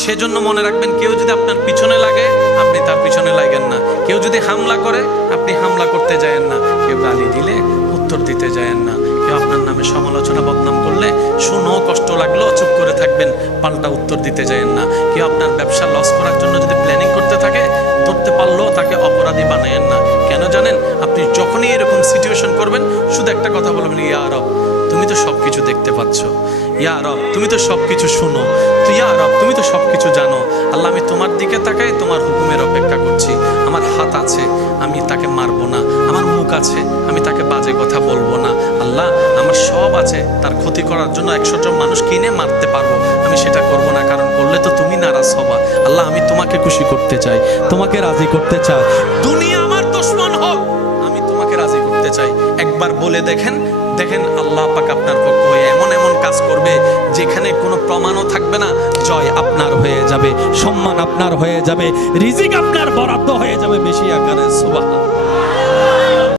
সেজন্য মনে রাখবেন, কেউ যদি আপনার পিছনে লাগে আপনি তার পিছনে লাগেন না, কেউ যদি হামলা করে আপনি হামলা করতে যায়েন না, কেউ গালি দিলে উত্তর দিতে যায়েন না, কেউ আপনার নামে সমালোচনা বদনাম করলে শুনো কষ্ট লাগলো চুপ করে থাকবেন, পাল্টা উত্তর দিতে যায়েন না, কেউ আপনার ব্যবসা লস করার জন্য যদি প্ল্যানিং করতে থাকে ধরতে পারলেও তাকে অপরাধী বানায়েন না। কেন জানেন? আপনি যখনই এরকম সিচুয়েশন করবেন শুধু একটা কথা বলবেন, ইয়া রব তুমি তো সব কিছু দেখতে পাচ্ছ, ইয়া রব তুমি তো সব কিছু শুনো, তো ইয়া রব তুমি তো সব কিছু জানো। আল্লাহ আমি তোমার দিকে তাকাই, তোমার হুকুমের অপেক্ষা করছি। আমার হাত আছে, আমি তাকে মারবো না। আমার মুখ আছে, আমি তাকে বাজে কথা বলবো না। আল্লাহ আমার সব আছে, তার ক্ষতি করার জন্য 100 জন মানুষ কিনে মারতে পারবো, আমি সেটা করবো না, কারণ করলে তো তুমি নারাজ হবা। আল্লাহ আমি তোমাকে খুশি করতে চাই, তোমাকে রাজি করতে চাই, দুনিয়া আমার দুশমন হোক আমি তোমাকে রাজি করতে চাই। একবার বলে দেখেন, দেখেন আল্লাহ পাক আপনার পক্ষ হয়ে এমন এমন কাজ করবে যেখানে কোনো প্রমাণও থাকবে না, জয় আপনার হয়ে যাবে, সম্মান আপনার হয়ে যাবে, রিজিক আপনার বরাদ্দ হয়ে যাবে বেশি আকারে। সুবহানাল্লাহ।